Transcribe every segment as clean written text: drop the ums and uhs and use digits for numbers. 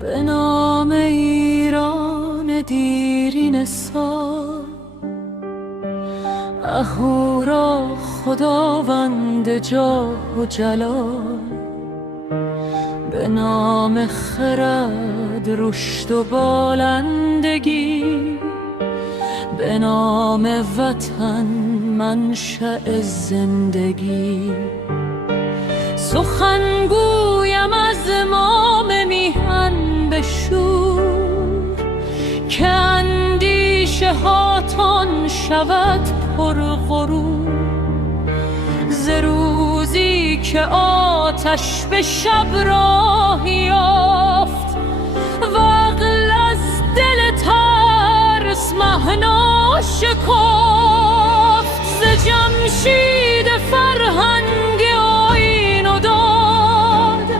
به نام ایران دیرین سال، اهورا خداوند جاه و جلال. به نام خرد، رشد و بالندگی، به نام وطن منشأ زندگی. سخن گویم از امام میهن به شور، که اندیشه هاتان شود پر غرور. ز روزی که آتش به شب راه یافت، و عقل از دل ترس مهنا شکافت. ز جمشید فرهنگ آیین و داد،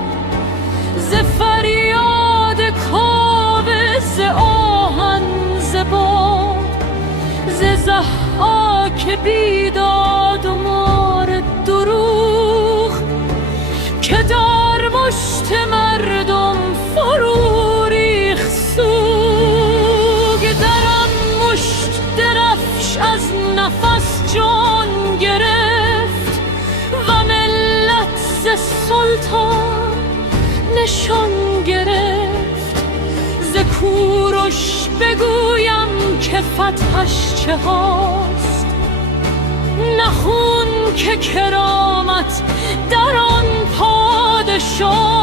ز فریاد کاوه، ز آهن ز باد، ز ضحاک بیداد و مار دروغ، که در مشت مردم فرو ریخت سوگ. در آن مشت درفش از نفس جان گرفت، و ملت ز سلطان نشان گرفت. ز کوروش بگویم که فتحش چه هاست، نه خون که کرامت در آن پادشاه.